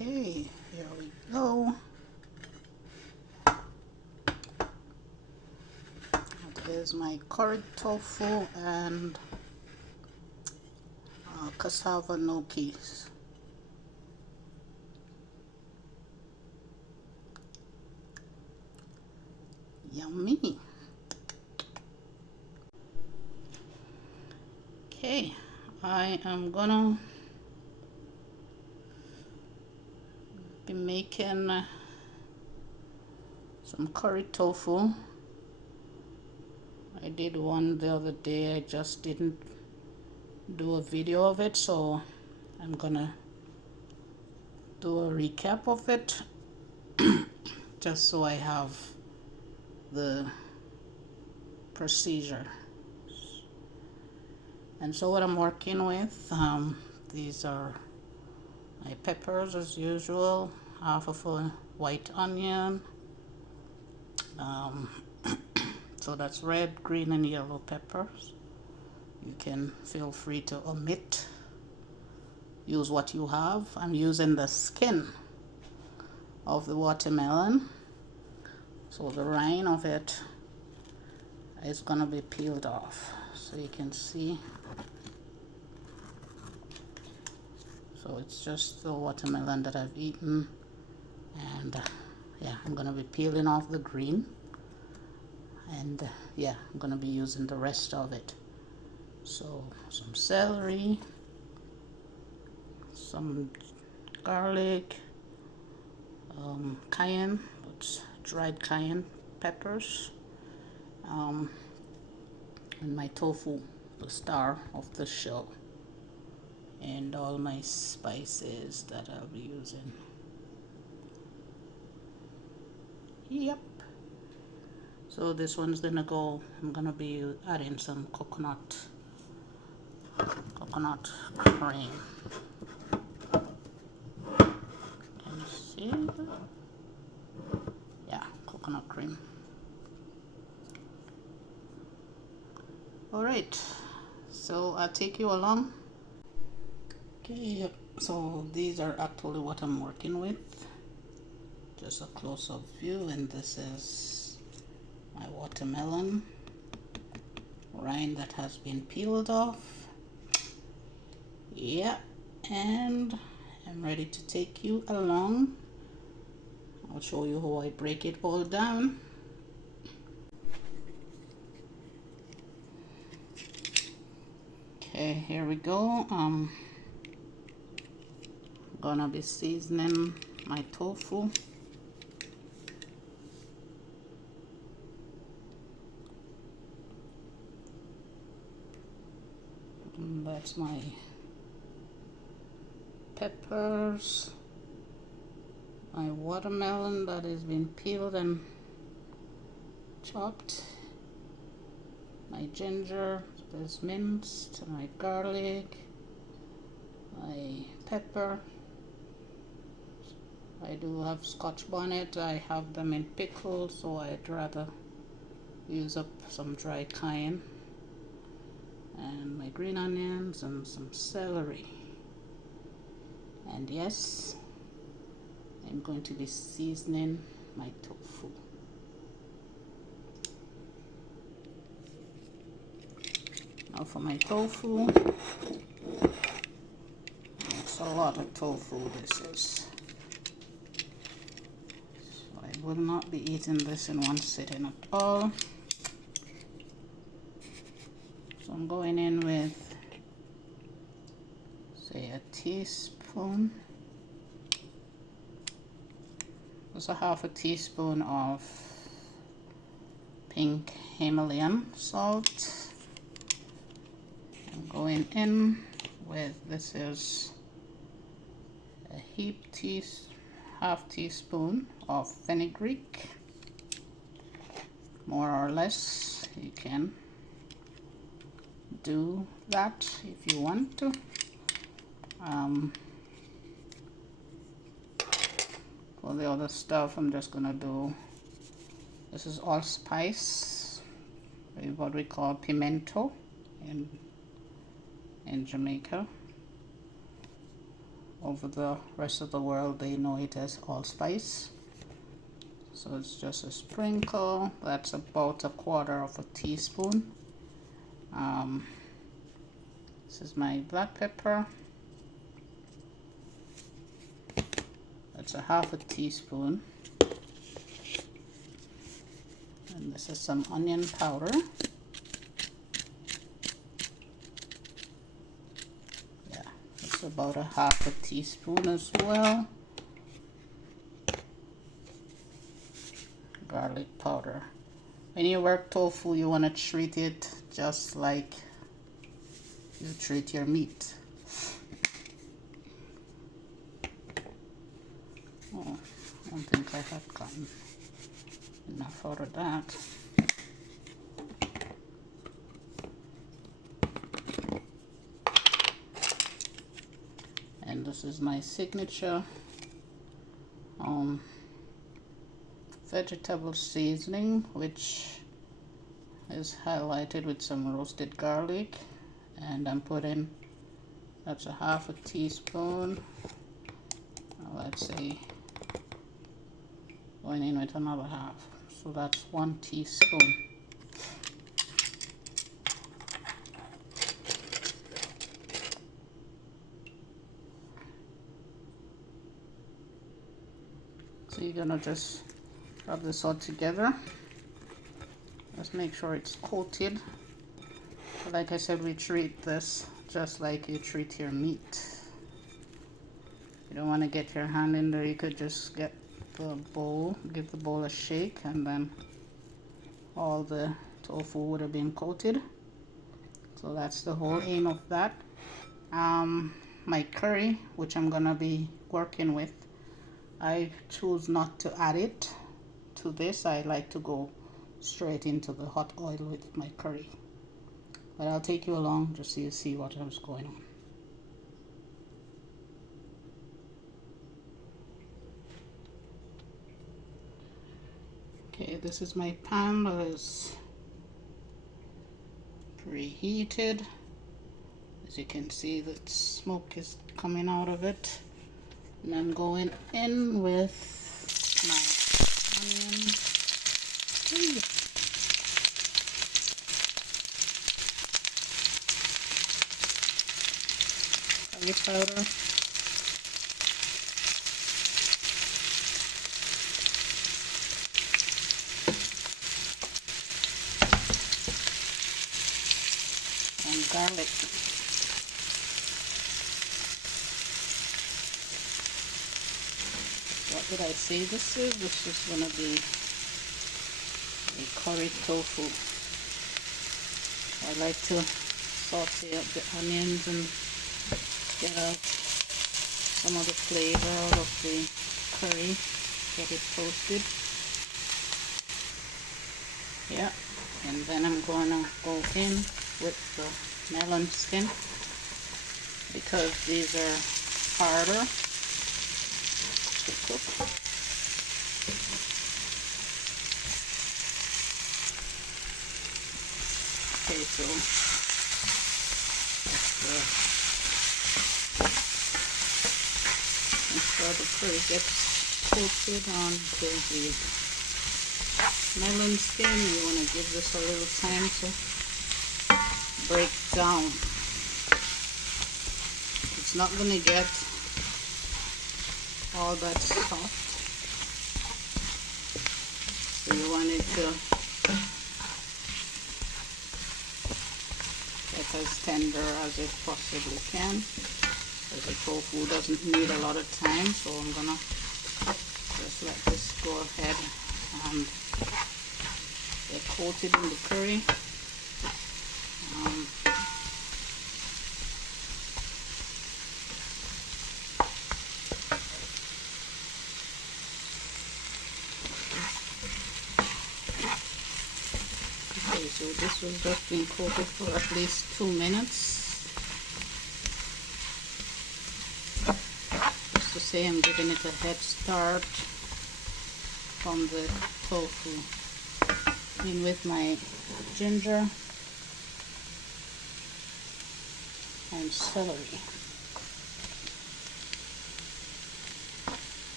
Okay, here we go. That is my curried tofu and cassava gnocchis. Yummy. Okay, I am gonna be making some curried tofu. I did one the other day, I just didn't do a video of it, so I'm gonna do a recap of it just so I have the procedure. And so what I'm working with, these are my peppers as usual, half of a white onion, so that's red, green and yellow peppers. You can feel free to omit, use what you have. I'm using the skin of the watermelon, so the rind of it is gonna be peeled off, so you can see. So it's just the watermelon that I've eaten, and yeah, I'm gonna be peeling off the green, and yeah, I'm gonna be using the rest of it. So some celery, some garlic, cayenne, that's dried cayenne peppers, and my tofu, the star of the show, and all my spices that I'll be using. Yep. So this one's gonna go, I'm gonna be adding some coconut cream. Can you see? Yeah, coconut cream. All right, so I'll take you along. Okay, so these are actually what I'm working with. Just a close-up view, and this is my watermelon rind that has been peeled off. Yeah, and I'm ready to take you along. I'll show you how I break it all down. Okay, here we go. Gonna be seasoning my tofu. And that's my peppers, my watermelon that has been peeled and chopped, my ginger that is minced, my garlic, my pepper. I do have Scotch bonnet. I have them in pickle, so I'd rather use up some dried cayenne, and my green onions and some celery. And yes, I'm going to be seasoning my tofu. Now for my tofu, it's a lot of tofu this is. So I will not be eating this in one sitting at all. So I'm going in with, say, a teaspoon. That's a half a teaspoon of pink Himalayan salt. I'm going in with, this is a half teaspoon of fenugreek, more or less. You can do that if you want to. For the other stuff, I'm just gonna do, this is allspice, what we call pimento in Jamaica. over the rest of the world they know it as allspice. So it's just a sprinkle. That's about 1/4 teaspoon. This is my black pepper. That's 1/2 teaspoon. And this is some onion powder. Yeah, it's about 1/2 teaspoon as well. Garlic powder. When you work tofu, you want to treat it just like you treat your meat. Oh, I don't think I have gotten enough out of that. And this is my signature vegetable seasoning, which is highlighted with some roasted garlic, and I'm putting, that's 1/2 teaspoon. Let's say going in with another 1/2, so that's 1 teaspoon. So you're gonna just rub this all together. Just make sure it's coated. But like I said, we treat this just like you treat your meat. You don't want to get your hand in there. You could just get the bowl, give the bowl a shake, and then all the tofu would have been coated. So that's the whole aim of that. My curry, which I'm gonna be working with, I choose not to add it to this. I like to go straight into the hot oil with my curry. But I'll take you along just so you see what is going on. Okay, this is my pan that is preheated. As you can see, the smoke is coming out of it. And I'm going in with my onion. Garlic powder. And garlic. What did I say this is? This is going to be a curried tofu. I like to saute up the onions and get out some of the flavor out of the curry, get it toasted. Yeah, and then I'm going to go in with the melon skin because these are harder to cook. Okay, so after the curry gets coated onto the melon skin, you want to give this a little time to break down. It's not going to get all that soft, so you want it to get as tender as it possibly can, because the tofu doesn't need a lot of time. So I'm gonna just let this go ahead and get coated in the curry. Okay, so this was just being coated for at least 2 minutes. Just to say I'm giving it a head start from the tofu. In with my ginger and celery.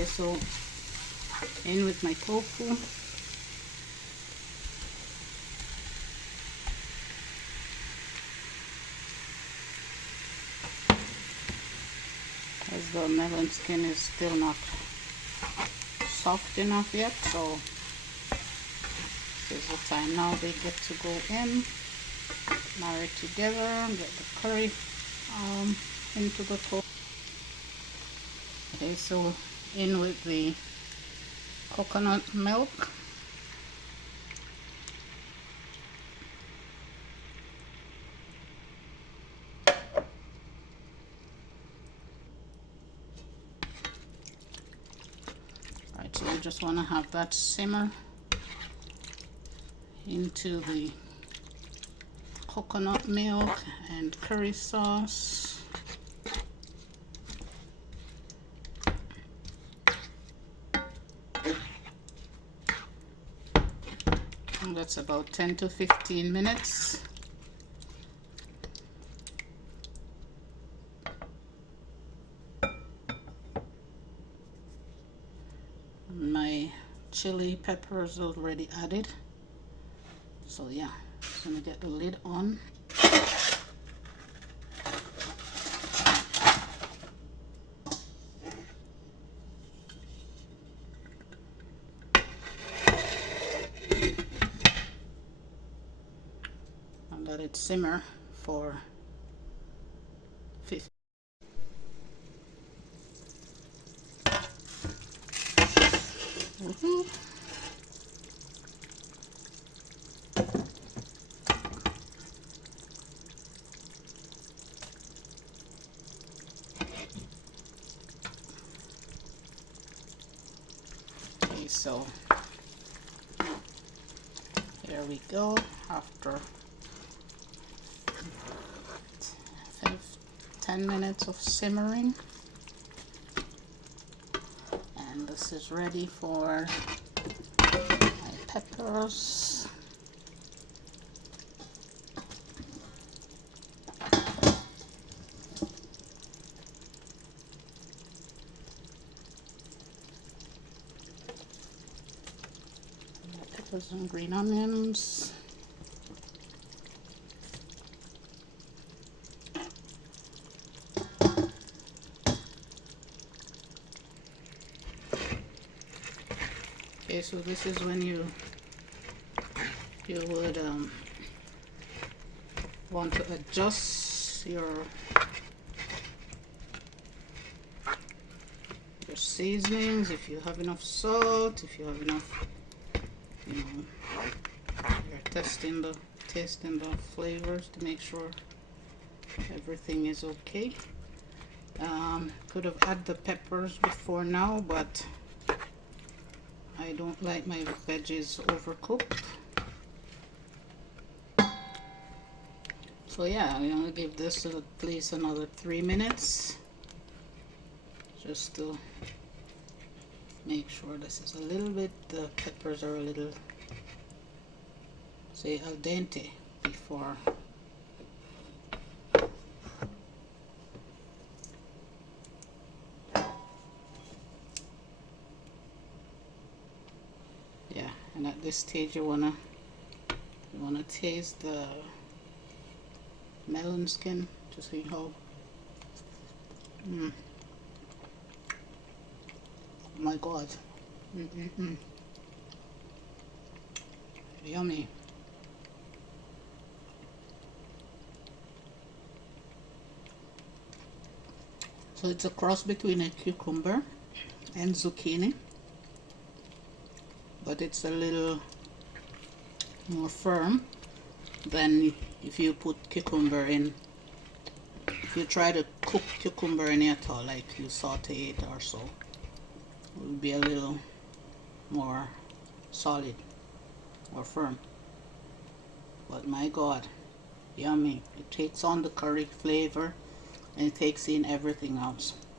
Okay, so in with my tofu. As the melon skin is still not soft enough yet, so this is the time now they get to go in, marry together, get the curry into the tofu. Okay, so in with the coconut milk. Right, so you just want to have that simmer into the coconut milk and curry sauce. And that's about 10 to 15 minutes. My chili peppers already added, so yeah, just gonna get the lid on. And let it simmer for 50. Okay, so here we go. After 10 minutes of simmering, and this is ready for my peppers. Peppers and green onions. Okay, so this is when you would want to adjust your seasonings, if you have enough salt, if you have enough, you know, you're tasting the flavors to make sure everything is okay. Could have added the peppers before now, but I don't like my veggies overcooked. So yeah, I'm gonna give this at least another 3 minutes, just to make sure this is a little bit, the peppers are a little, say, al dente before. Yeah, and at this stage you wanna taste the melon skin to see how. Oh my god. Yummy. So it's a cross between a cucumber and zucchini, but it's a little more firm than if you put cucumber in. If you try to cook cucumber in it, or like you saute it or so, it will be a little more solid or firm. But my god, yummy. It takes on the curry flavor and it takes in everything else.